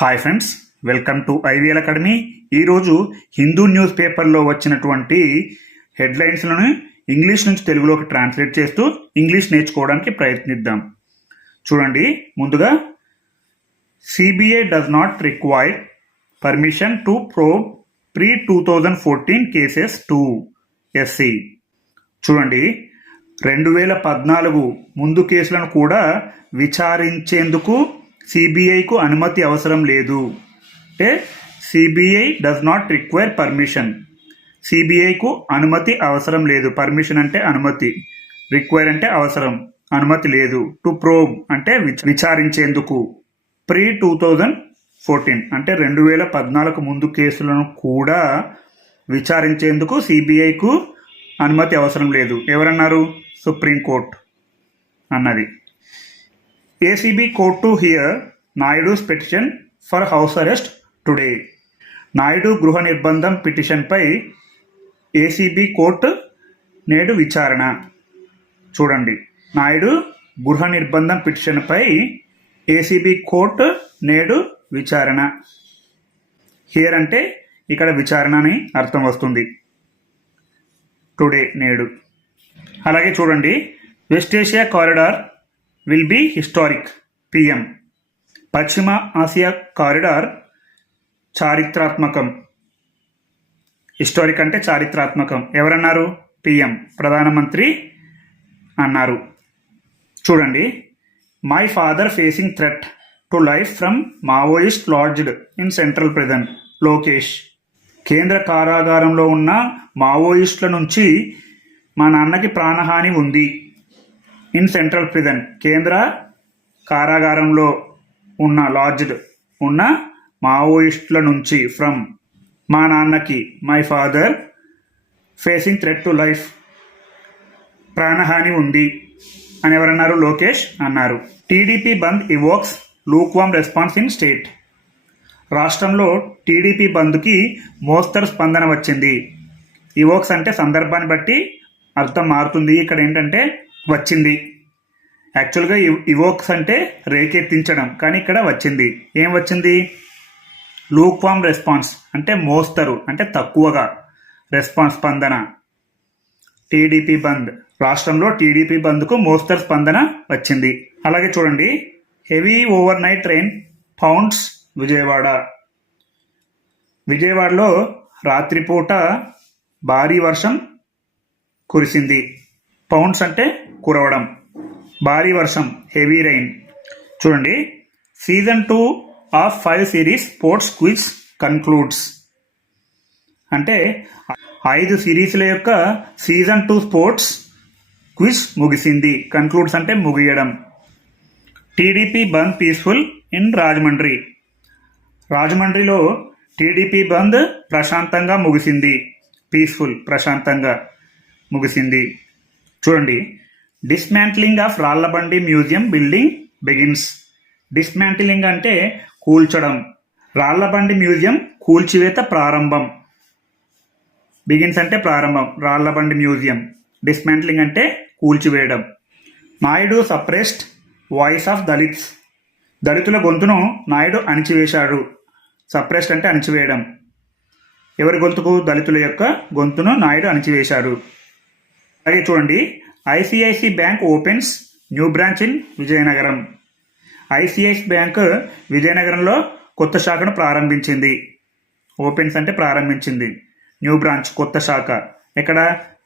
Hi friends, welcome to IVL academy. ఈరోజు Hindu news పేపర్లో వచ్చినటువంటి హెడ్లైన్స్లను ఇంగ్లీష్ నుంచి తెలుగులోకి ట్రాన్స్లేట్ చేస్తూ ఇంగ్లీష్ నేర్చుకోవడానికి ప్రయత్నిద్దాం. చూడండి, ముందుగా CBI does not require permission to probe pre-2014 cases to SC. చూడండి, 2014 ముందు కేసులను కూడా విచారించేందుకు సిబిఐకు అనుమతి అవసరం లేదు. అంటే CBI does not require permission, సిబిఐకు అనుమతి అవసరం లేదు. పర్మిషన్ అంటే అనుమతి, రిక్వైర్ అంటే అవసరం, అనుమతి లేదు. టు ప్రోబ్ అంటే విచారించేందుకు. pre-2014 అంటే 2014 ముందు కేసులను కూడా విచారించేందుకు సిబిఐకు అనుమతి అవసరం లేదు. ఎవరన్నారు? సుప్రీంకోర్టు అన్నది. ACB court to hear Naidu's petition for house arrest today. Naidu గృహ నిర్బంధం పిటిషన్పై ఏసీబీ కోర్టు నేడు విచారణ. చూడండి, నాయుడు గృహ నిర్బంధం పిటిషన్పై ఏసీబీ కోర్టు నేడు విచారణ. హియర్ అంటే ఇక్కడ విచారణ అని అర్థం వస్తుంది. టుడే నేడు. అలాగే చూడండి, West Asia corridor will be historic PM. పశ్చిమ ఆసియా కారిడార్ చారిత్రాత్మకం. హిస్టారిక్ అంటే చారిత్రాత్మకం. ఎవరన్నారు? పిఎం, ప్రధానమంత్రి అన్నారు. చూడండి, my father facing threat to life from Maoist lodged in central prison. Lokesh. కేంద్ర కారాగారంలో ఉన్న మావోయిస్టుల నుంచి మా నాన్నకి ప్రాణహాని ఉంది. ఇన్ సెంట్రల్ ప్రిజన్, కేంద్ర కారాగారంలో ఉన్న లాడ్జ్డ్ ఉన్న మావోయిస్టుల నుంచి, ఫ్రమ్ మా నాన్నకి, my father facing threat to life, ప్రాణహాని ఉంది అని ఎవరన్నారు? లోకేష్ అన్నారు. TDP bandh evokes lukewarm response in state. రాష్ట్రంలో టీడీపీ బంద్కి మోస్తరు స్పందన వచ్చింది. ఇవోక్స్ అంటే సందర్భాన్ని బట్టి అర్థం మారుతుంది. ఇక్కడ ఏంటంటే వచ్చింది. యాక్చువల్గా ఇవోక్స్ అంటే రేకెత్తించడం, కానీ ఇక్కడ వచ్చింది. ఏం వచ్చింది? లూక్వామ్ రెస్పాన్స్ అంటే మోస్తరు, అంటే తక్కువగా. రెస్పాన్స్ స్పందన. టీడీపీ బంద్, రాష్ట్రంలో టీడీపీ బంద్కు మోస్తరు స్పందన వచ్చింది. అలాగే చూడండి, heavy over night train pounds Vijayawada. విజయవాడలో రాత్రిపూట భారీ వర్షం కురిసింది. పౌండ్స్ అంటే కురవడం, భారీ వర్షం, హెవీ రైన్. చూడండి, season 2 of 5 series sports quiz concludes. అంటే 5 సిరీస్ల యొక్క సీజన్ 2 స్పోర్ట్స్ క్విజ్ ముగిసింది. కన్క్లూడ్స్ అంటే ముగియడం. TDP bandh peaceful in Rajahmundry. రాజమండ్రిలో టీడీపీ బంద్ ప్రశాంతంగా ముగిసింది. పీస్ఫుల్, ప్రశాంతంగా ముగిసింది. చూడండి, dismantling of Rallabandi museum building begins. Dismantling అంటే కూల్చడం. రాళ్లబండి మ్యూజియం కూల్చివేత ప్రారంభం. బిగిన్స్ అంటే ప్రారంభం, రాళ్లబండి మ్యూజియం. డిస్మాంట్లింగ్ అంటే కూల్చివేయడం. Naidu suppressed voice of Dalits. దళితుల గొంతును నాయుడు అణిచివేశాడు. సప్రెస్డ్ అంటే అణిచివేయడం. ఎవరి గొంతుకు? దళితుల యొక్క గొంతును నాయుడు అణిచివేశాడు. అలాగే చూడండి, ICICI bank opens new branch in Vizianagaram. ICICI bank విజయనగరంలో కొత్త శాఖను ప్రారంభించింది. ఓపెన్స్ అంటే ప్రారంభించింది. న్యూ బ్రాంచ్, కొత్త శాఖ. ఎక్కడ?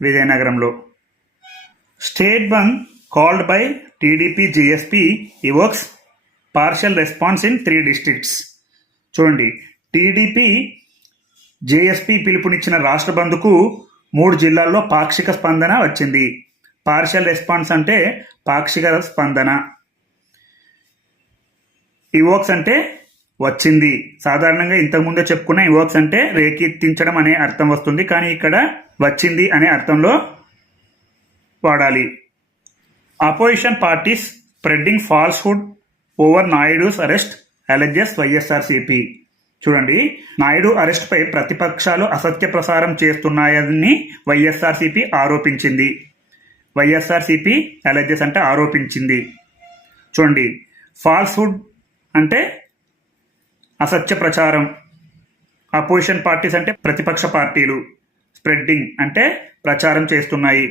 విజయనగరంలో. State bandh called by TDP JSP evokes partial response in 3 districts. చూడండి, టీడీపీ జేఎస్పీ పిలుపునిచ్చిన రాష్ట్ర బంద్కు 3 జిల్లాల్లో పాక్షిక స్పందన వచ్చింది. పార్షియల్ రెస్పాన్స్ అంటే పాక్షిక స్పందన. ఇవోక్స్ అంటే వచ్చింది. సాధారణంగా ఇంతకుముందే చెప్పుకున్న ఇవోక్స్ అంటే రేకెత్తించడం అనే అర్థం వస్తుంది, కానీ ఇక్కడ వచ్చింది అనే అర్థంలో వాడాలి. Opposition parties spreading falsehood over Naidu's arrest alleges YSRCP. చూడండి, నాయుడు అరెస్ట్పై ప్రతిపక్షాలు అసత్య ప్రసారం చేస్తున్నాయని వైఎస్ఆర్సీపీ ఆరోపించింది. వైఎస్ఆర్సీపీ అలెజెస్ అంటే ఆరోపించింది. చూడండి, ఫాల్స్హుడ్ అంటే అసత్య ప్రచారం. అపోజిషన్ పార్టీస్ అంటే ప్రతిపక్ష పార్టీలు. స్ప్రెడ్డింగ్ అంటే ప్రచారం చేస్తున్నాయి.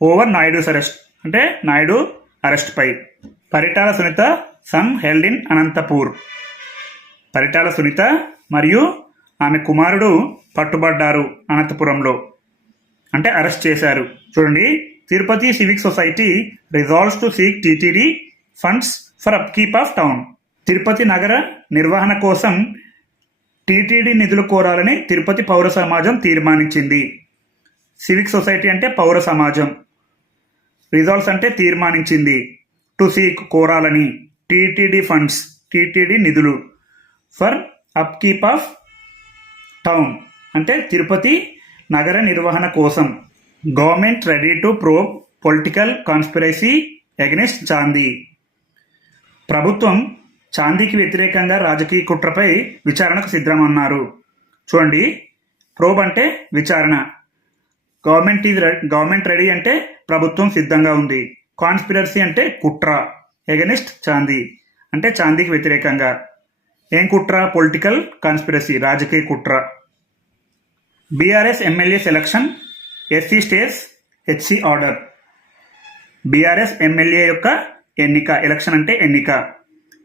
ఓవర్ నాయుడుస్ అరెస్ట్ అంటే నాయుడు అరెస్ట్ పై. Paritala Sunitha son held in Anantapur. Paritala Sunitha మరియు ఆమె కుమారుడు పట్టుబడ్డారు అనంతపురంలో, అంటే అరెస్ట్ చేశారు. చూడండి, Tirupati civic society resolves to seek TTD funds for upkeep of town. Tirupati నగర నిర్వహణ కోసం టీటీడీ నిధులు కోరాలని తిరుపతి పౌర సమాజం తీర్మానించింది. సివిక్ సొసైటీ అంటే పౌర సమాజం. రిజాల్వ్స్ అంటే తీర్మానించింది. టు సీక్ కోరాలని. టీటీడీ ఫండ్స్ టీటీడీ నిధులు. ఫర్ అప్కీప్ ఆఫ్ టౌన్ అంటే తిరుపతి నగర నిర్వహణ కోసం. Government ready to probe political conspiracy against Chandy. ప్రభుత్వం చాందీకి వ్యతిరేకంగా రాజకీయ కుట్రపై విచారణకు సిద్ధమన్నారు. చూడండి, ప్రోబ్ అంటే విచారణ. గవర్నమెంట్ రెడీ అంటే ప్రభుత్వం సిద్ధంగా ఉంది. కాన్స్పిరసీ అంటే కుట్ర. ఎగనిస్ట్ చాందీ అంటే చాందీకి వ్యతిరేకంగా. ఏం కుట్ర? పొలిటికల్ కాన్స్పిరసీ, రాజకీయ కుట్ర. BRS MLA selection SC stays HC order. BRS MLA యొక్క ఎన్నిక. ఎలక్షన్ అంటే ఎన్నిక.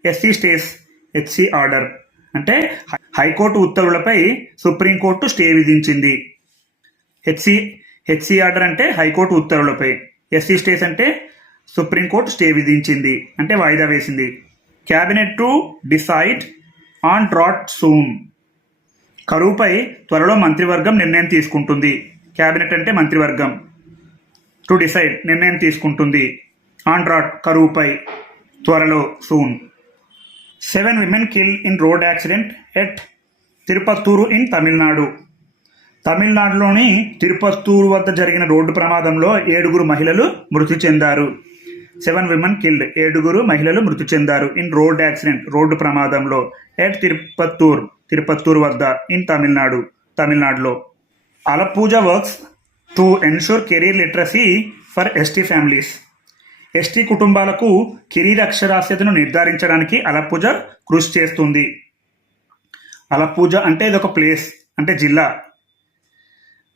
ఎస్సీ స్టేట్స్ హెచ్సి ఆర్డర్ అంటే హైకోర్టు ఉత్తర్వులపై సుప్రీంకోర్టు స్టే విధించింది. హెచ్సి ఆర్డర్ అంటే హైకోర్టు ఉత్తర్వులపై. ఎస్సీ స్టేట్స్ అంటే సుప్రీంకోర్టు స్టే విధించింది, అంటే వాయిదా వేసింది. Cabinet to decide on drought soon. కరువుపై త్వరలో మంత్రివర్గం నిర్ణయం తీసుకుంటుంది. క్యాబినెట్ అంటే మంత్రివర్గం. టు డిసైడ్ నిర్ణయం తీసుకుంటుంది. ఆన్ డ్రాట్ కరువుపై, త్వరలో, soon. 7 women killed in road accident at Tirupattur in Tamil Nadu. తమిళనాడులోని తిరుపత్తూరు వద్ద జరిగిన రోడ్డు ప్రమాదంలో 7 మహిళలు మృతి చెందారు. 7 women killed, 7 మహిళలు మృతి చెందారు. ఇన్ రోడ్ యాక్సిడెంట్, రోడ్డు ప్రమాదంలో. ఎట్ తిరుపత్తూరు వద్ద. ఇన్ తమిళనాడులో. Alappuzha works to ensure career literacy for ST families. ST కుటుంబాలకు కెరీర్ అక్షరాస్యతను నిర్ధారించడానికి అలపూజ కృషి చేస్తుంది. అలపూజ అంటే ఇదొక ప్లేస్, అంటే జిల్లా.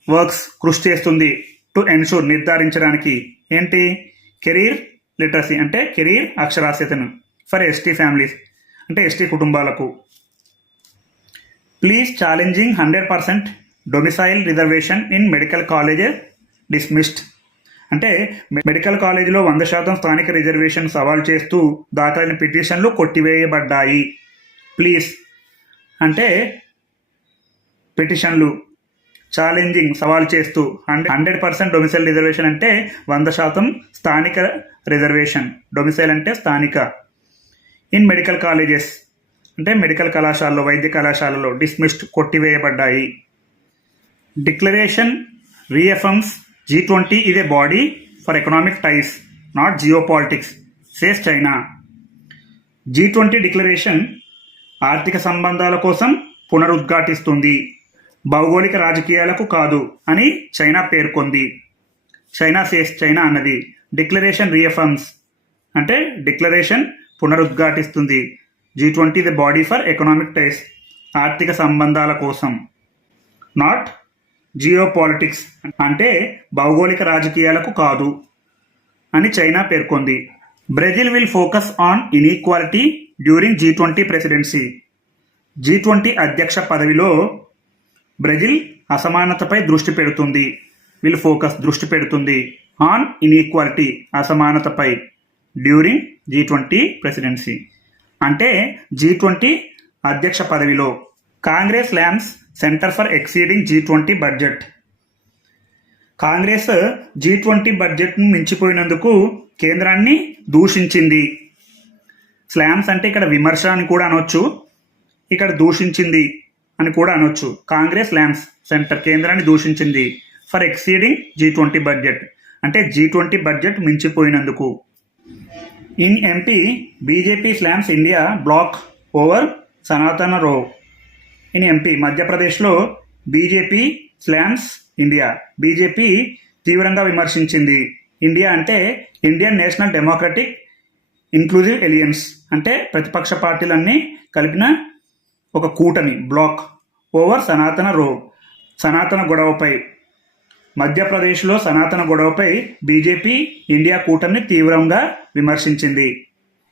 వర్క్స్ కృషి చేస్తుంది. టు ఎన్షూర్ నిర్ధారించడానికి. ఏంటి? కెరీర్ లిటరసీ అంటే కెరీర్ అక్షరాస్యతను. ఫర్ ఎస్టీ ఫ్యామిలీస్ అంటే ఎస్టీ కుటుంబాలకు. Please challenging 100% domicile reservation in medical colleges dismissed. అంటే మెడికల్ కాలేజీలో 100% స్థానిక రిజర్వేషన్ సవాల్ చేస్తూ దాఖలైన పిటిషన్లు కొట్టివేయబడ్డాయి. ప్లీజ్ అంటే పిటిషన్లు. ఛాలెంజింగ్ సవాల్ చేస్తూ. 100% డొమిసైల్ రిజర్వేషన్ అంటే 100% స్థానిక రిజర్వేషన్. డొమిసైల్ అంటే స్థానిక. ఇన్ మెడికల్ కాలేజెస్ అంటే మెడికల్ కళాశాలలో, వైద్య కళాశాలలో. డిస్మిస్డ్ కొట్టివేయబడ్డాయి. Declaration reaffirms G20 is a body for economic ties, not geopolitics, says China. G20 declaration ఆర్థిక సంబంధాల కోసం పునరుద్ఘాటిస్తుంది, భౌగోళిక రాజకీయాలకు కాదు అని చైనా పేర్కొంది. చైనా అన్నది. డిక్లరేషన్ రీఎఫర్మ్స్ అంటే declaration పునరుద్ఘాటిస్తుంది. G20 is a body for economic ties, ఆర్థిక సంబంధాల కోసం. నాట్ జియోపాలిటిక్స్ అంటే భౌగోళిక రాజకీయాలకు కాదు అని చైనా పేర్కొంది. Brazil will focus on inequality during G20 presidency. G20 అధ్యక్ష పదవిలో బ్రెజిల్ అసమానతపై దృష్టి పెడుతుంది. దృష్టి పెడుతుంది. ఆన్ ఇన్ఈక్వాలిటీ అసమానతపై. డ్యూరింగ్ G20 ప్రెసిడెన్సీ అంటే G20 అధ్యక్ష పదవిలో. Congress slams centre for exceeding G20 budget. Congress G20 బడ్జెట్ను మించిపోయినందుకు కేంద్రాన్ని దూషించింది. స్లామ్స్ అంటే ఇక్కడ విమర్శ అని కూడా అనొచ్చు, ఇక్కడ దూషించింది అని కూడా అనొచ్చు. కాంగ్రెస్ ల్యామ్స్ సెంటర్ కేంద్రాన్ని దూషించింది. ఫర్ ఎక్సీడింగ్ G20 బడ్జెట్ అంటే G20 బడ్జెట్ మించిపోయినందుకు. In MP BJP slams India bloc over Sanatana row. In MP మధ్యప్రదేశ్లో బీజేపీ స్లామ్స్ ఇండియా. బీజేపీ తీవ్రంగా విమర్శించింది. ఇండియా అంటే Indian national democratic inclusive alliance అంటే ప్రతిపక్ష పార్టీలన్నీ కలిపిన ఒక కూటమి బ్లాక్ ఓవర్ సనాతన గొడవపై. మధ్యప్రదేశ్లో సనాతన గొడవపై బీజేపీ ఇండియా కూటమిని తీవ్రంగా విమర్శించింది.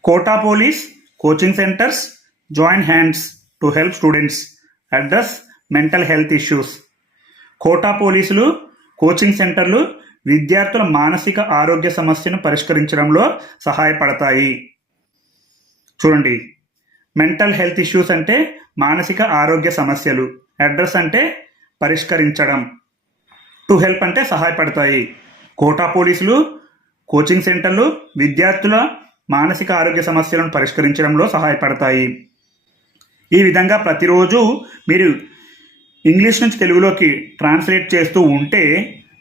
Kota police coaching centres join hands to help students address mental health issues. Kota పోలీసులు కోచింగ్ సెంటర్లు విద్యార్థుల మానసిక ఆరోగ్య సమస్యను పరిష్కరించడంలో సహాయపడతాయి. చూడండి, మెంటల్ హెల్త్ ఇష్యూస్ అంటే మానసిక ఆరోగ్య సమస్యలు, అడ్రస్ అంటే పరిష్కరించడం, టు హెల్ప్ అంటే సహాయపడతాయి. కోటా పోలీసులు కోచింగ్ సెంటర్లు విద్యార్థుల మానసిక ఆరోగ్య సమస్యలను పరిష్కరించడంలో సహాయపడతాయి. ఈ విధంగా ప్రతిరోజు మీరు ఇంగ్లీష్ నుంచి తెలుగులోకి ట్రాన్స్లేట్ చేస్తూ ఉంటే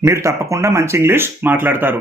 మీరు తప్పకుండా మంచి ఇంగ్లీష్ మాట్లాడతారు.